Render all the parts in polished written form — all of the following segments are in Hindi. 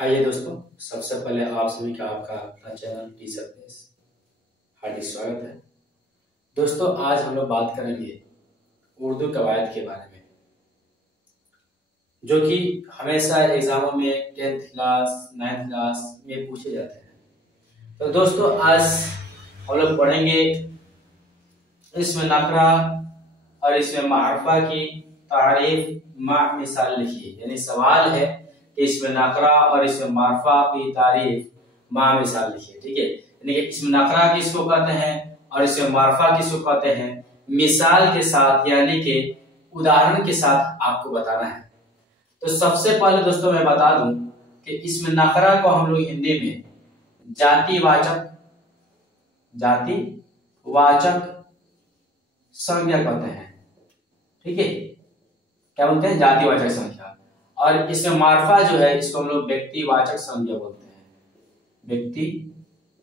आइए दोस्तों, सबसे पहले आप सभी का आपका अपना चैनल टीचर प्लेस हार्दिक स्वागत है। दोस्तों, आज हम लोग बात करेंगे उर्दू कवायद के बारे में, जो कि हमेशा एग्जामों में 10th क्लास 9th क्लास में पूछे जाते हैं। तो दोस्तों, आज हम लोग पढ़ेंगे इसमें नकरा और इसमें मारफा की तारीफ मा मिसाल लिखिए। यानी सवाल है कि इसमें नकरा और इसमें मारफा की तारीफ मा मिसाल लिखिए। ठीक है, यानी कि इसमें नकरा किसको कहते हैं और इसमें मारफा किसको कहते हैं, मिसाल के साथ यानी कि उदाहरण के साथ आपको बताना है। तो सबसे पहले दोस्तों मैं बता दूं कि इसमें नकरा को हम लोग हिंदी में जातिवाचक संज्ञा कहते हैं। ठीक है, क्या बोलते हैं, जातिवाचक संज्ञा। और इसमें मारफा जो है इसको हम लोग व्यक्तिवाचक संज्ञा बोलते हैं, व्यक्तिवाचक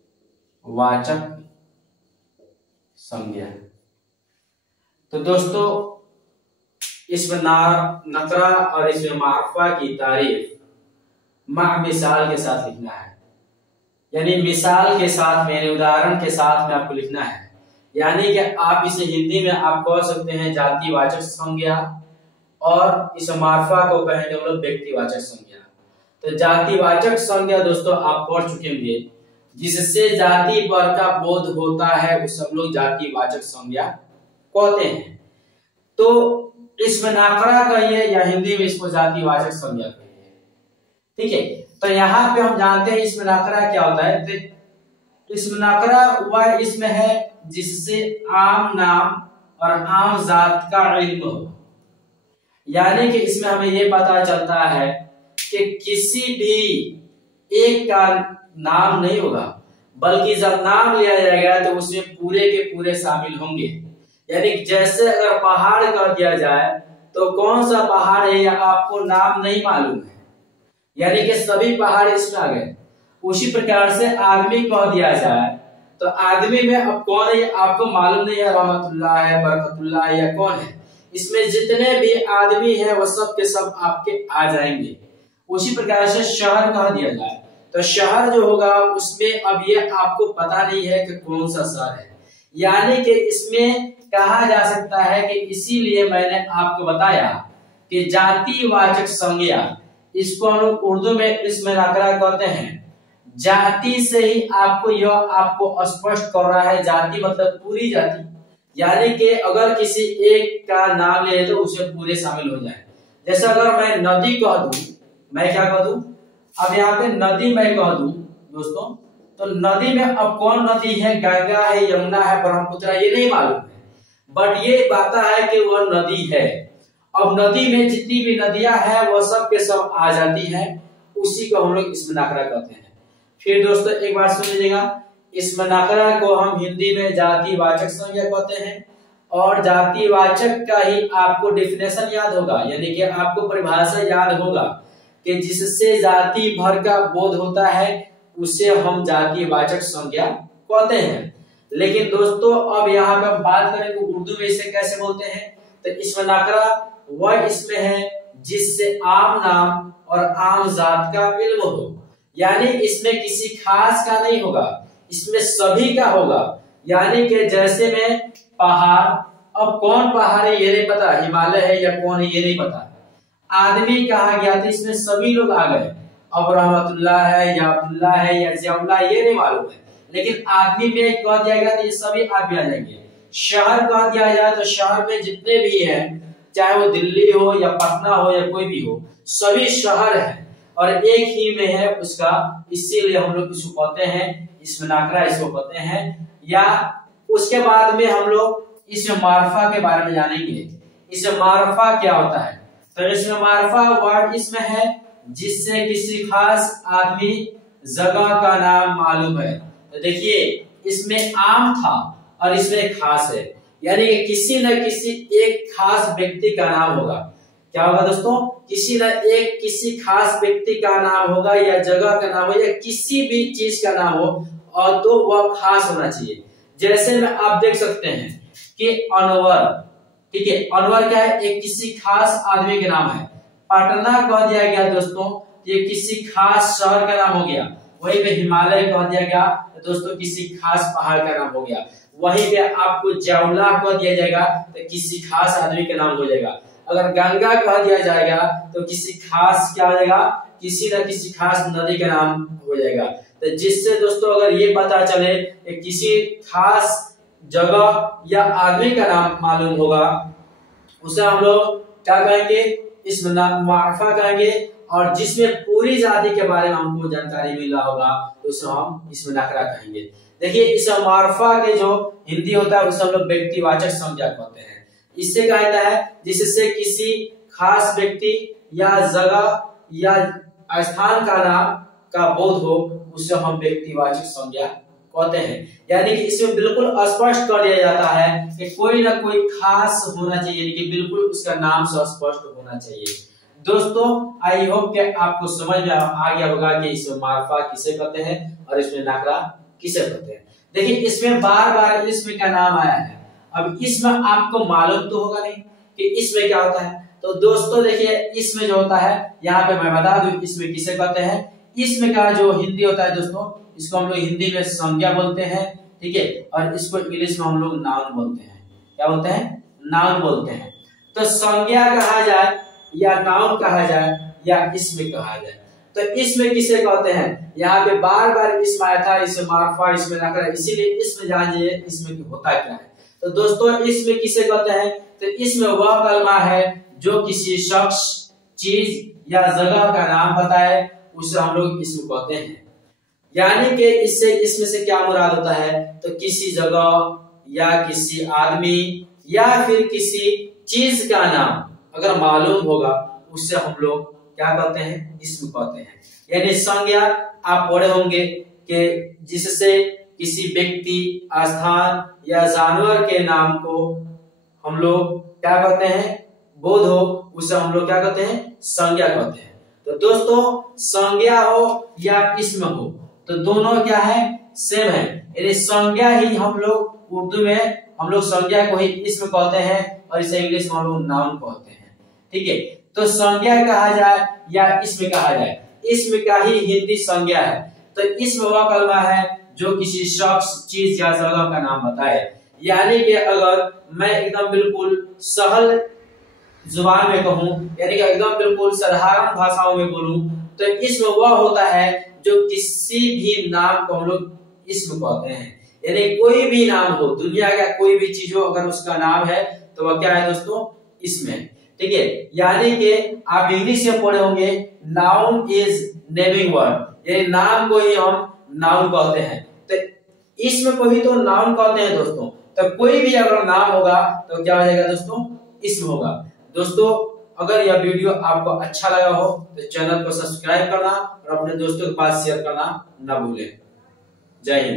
संज्ञा। तो दोस्तों, इसमें नकरा और इसमें मारफा की तारीफ मा मिसाल के साथ लिखना है। यानी मिसाल के साथ में, उदाहरण के साथ में आपको लिखना है। यानी कि आप इसे हिंदी में आप कह सकते हैं जातिवाचक संज्ञा और इस मारफा को कहेंगे हम लोग व्यक्तिवाचक संज्ञा। तो जातिवाचक संज्ञा दोस्तों आप पढ़ चुके होंगे, जिससे जाति पर का बोध होता है उस हम लोग जातिवाचक संज्ञा कहते हैं। तो इसमें नकरा कहिए या हिंदी में इसको जातिवाचक संज्ञा कहिए। ठीक है, तो यहाँ पे हम जानते हैं इसमें नकरा क्या होता है। तो इसमें नकरा वह इसमें है जिससे आम नाम और आम जात का इल्म हो। यानी कि इसमें हमें यह पता चलता है कि किसी भी एक का नाम नहीं होगा, बल्कि जब नाम लिया जाएगा तो उसमें पूरे के पूरे शामिल होंगे। यानी जैसे अगर पहाड़ कह दिया जाए तो कौन सा पहाड़ है या आपको नाम नहीं मालूम है, यानी कि सभी पहाड़ इसमें आ गए। उसी प्रकार से आदमी कह दिया जाए तो आदमी में अब कौन है आपको मालूम नहीं है, रहमतुल्लाह है, बरकतुल्लाह है या कौन है। इसमें जितने भी आदमी हैं वो सब के सब आपके आ जाएंगे। उसी प्रकार से शहर कह दिया जाए तो शहर जो होगा उसमें अब ये आपको पता नहीं है कि कौन सा शहर है। यानी कि इसमें कहा जा सकता है कि इसीलिए मैंने आपको बताया कि जातिवाचक संज्ञा, इसको हम लोग उर्दू में इसमें नकरा कहते हैं। जाति से ही आपको यह आपको स्पष्ट कर रहा है, जाति मतलब पूरी जाति। यानी कि अगर किसी एक का नाम ले तो उसमें पूरे शामिल हो जाए। जैसे अगर मैं नदी कह दूं, मैं क्या कह दूं, अब यहाँ पे नदी मैं कह दूं दोस्तों, तो नदी में अब कौन नदी है, गंगा है, यमुना है, ब्रह्मपुत्र है, ये नहीं मालूम है, बट ये पता है कि वह नदी है। अब नदी में जितनी भी नदियां हैं वह सब के सब आ जाती है, उसी को हम लोग इसमें नकरा कहते हैं। फिर दोस्तों एक बार सुन लीजिएगा, इसमें नकरा को हम हिंदी में जातिवाचक संज्ञा कहते हैं। और जातिवाचक का ही आपको डेफिनेशन याद होगा, यानी कि आपको परिभाषा याद होगा कि जिससे जाति भर का बोध होता है उसे हम जातिवाचक संज्ञा कहते हैं। लेकिन दोस्तों अब यहाँ पे हम बात करेंगे उर्दू में इसे कैसे बोलते हैं। तो इसमें नकरा वह इसमें है जिससे आम नाम और आम जात का इल्म हो। यानी इसमें किसी खास का नहीं होगा, इसमें सभी का होगा। यानी कि जैसे में पहाड़, अब कौन पहाड़ है ये नहीं पता, हिमालय है या कौन है ये नहीं पता। आदमी कहा गया था, इसमें सभी लोग आ गए। अब रहमतुल्लाह है या अब्दुल्ला है या जियाउल्लाह ये नहीं मालूम है, लेकिन आदमी में कह दिया गया तो ये सभी आदमी आ जाएंगे। शहर कह दिया जाए तो शहर में जितने भी हैं, चाहे वो दिल्ली हो या पटना हो या कोई भी हो, सभी शहर है और एक ही में है उसका, इसीलिए हम लोग इसको कहते हैं इसमें नकरा इसको कहते हैं। या उसके बाद में हम लोग इसमें मारफा के बारे में जानेंगे। इसमें मारफा क्या होता है। तो इसमें मारफा वर्ड इसमें है जिससे किसी खास आदमी जगह का नाम मालूम है। तो देखिए इसमें आम था और इसमें खास है, यानी किसी न किसी एक खास व्यक्ति का नाम होगा। क्या होगा दोस्तों, किसी न एक किसी खास व्यक्ति का नाम होगा या जगह का नाम हो या किसी भी चीज का नाम हो, और तो वह खास होना चाहिए। जैसे में आप देख सकते हैं कि अनवर, ठीक है, अनवर क्या है, एक किसी खास आदमी के नाम है। पटना कह दिया गया दोस्तों, ये किसी खास शहर का नाम हो गया। वहीं पे हिमालय कह दिया गया तो दोस्तों किसी खास पहाड़ का नाम हो गया। वहीं पे आपको जौला कह दिया जाएगा तो किसी खास आदमी का नाम हो जाएगा। अगर गंगा कह दिया जाएगा तो किसी खास क्या हो जाएगा, किसी न किसी खास नदी का नाम हो जाएगा। तो जिससे दोस्तों अगर ये पता चले कि किसी खास जगह या आदमी का नाम मालूम होगा, उसे हम लोग क्या कहेंगे, इसमें मार्फा कहेंगे। और जिसमें पूरी जाति के बारे में हमको जानकारी मिल रहा होगा तो उसे हम इसमें नकरा कहेंगे। देखिए इस मार्फा के जो हिंदी होता है उसे हम लोग व्यक्तिवाचक संज्ञा कहते हैं। इससे क्या होता है, जिससे किसी खास व्यक्ति या जगह या स्थान का नाम का बोध हो उसे हम व्यक्तिवाचक संज्ञा कहते हैं। यानी कि इसमें बिल्कुल स्पष्ट कर दिया जाता है कि कोई ना कोई खास होना चाहिए, कि बिल्कुल उसका नाम से स्पष्ट होना चाहिए। दोस्तों आई होप कि आपको समझ में आ गया होगा कि इसमें मार्फा किसे कहते हैं और इसमें नकरा किसे कहते हैं। देखिए इसमें बार बार इसमें का नाम आया है। अब इसमें आपको मालूम तो होगा नहीं कि इसमें क्या होता है। तो दोस्तों देखिए इसमें जो होता है, यहाँ पे मैं बता दूं इसमें किसे कहते हैं। इसमें का जो हिंदी होता है दोस्तों, इसको हम लोग हिंदी में संज्ञा बोलते हैं, ठीक है। और इसको इंग्लिश में हम लोग नाउन बोलते हैं। क्या बोलते हैं, नाउन बोलते हैं। तो संज्ञा कहा जाए या नाउन कहा जाए या इसमें कहा जाए, तो इसमें किसे कहते हैं। यहाँ पे बार बार इसमें आया था, इसमें मार्फा, इसमें नकरा, इसीलिए इसमें जानिए इसमें होता क्या है। तो दोस्तों इसमें किसे कहते हैं, तो इसमें वह कलमा है जो किसी शख्स, चीज या जगह का नाम बताए, उसे हम लोग इसमें कहते हैं। यानी कि इससे इसमें से क्या मुराद होता है, तो किसी जगह या किसी आदमी या फिर किसी चीज का नाम अगर मालूम होगा उससे हम लोग क्या कहते हैं, इसमें कहते हैं। यानी संज्ञा आप पढ़े होंगे कि जिससे किसी व्यक्ति, स्थान या जानवर के नाम को हम लोग क्या कहते हैं, बोध हो, उसे हम लोग क्या कहते हैं, संज्ञा कहते हैं। तो दोस्तों संज्ञा हो या इसम हो तो दोनों क्या है, सेम है। यानी संज्ञा ही हम लोग उर्दू में हम लोग संज्ञा को ही इसम कहते हैं और इसे इंग्लिश में हम लोग नाउन कहते हैं, ठीक है। तो संज्ञा कहा जाए या इसमें कहा जाए, इसमें का ही हिंदी संज्ञा है। तो इसमें वह कलमा है जो किसी शख्स, चीज या जगह का नाम बताए। यानी कि अगर मैं एकदम बिल्कुल सरल जुबान में कहूं, यानी कि एकदम बिल्कुल साधारण भाषाओं में बोलूं, तो इसमें वह होता है जो किसी भी नाम को हम लोग इसमें कहते हैं। यानी कोई भी नाम हो, दुनिया का कोई भी चीज हो, अगर उसका नाम है तो वह क्या है दोस्तों, इसमें, ठीक है। यानी कि आप इंग्लिश में पढ़े होंगे नाउन इज नेमिंग वर्ड, यानी नाम को ही हम नाउन कहते हैं। तो इसमें को ही तो नाउन कहते हैं दोस्तों। तो कोई भी अगर नाम होगा तो क्या हो जाएगा दोस्तों, इसमें होगा। दोस्तों अगर यह वीडियो आपको अच्छा लगा हो तो चैनल को सब्सक्राइब करना और अपने दोस्तों के पास शेयर करना ना भूलें। जय हिंद।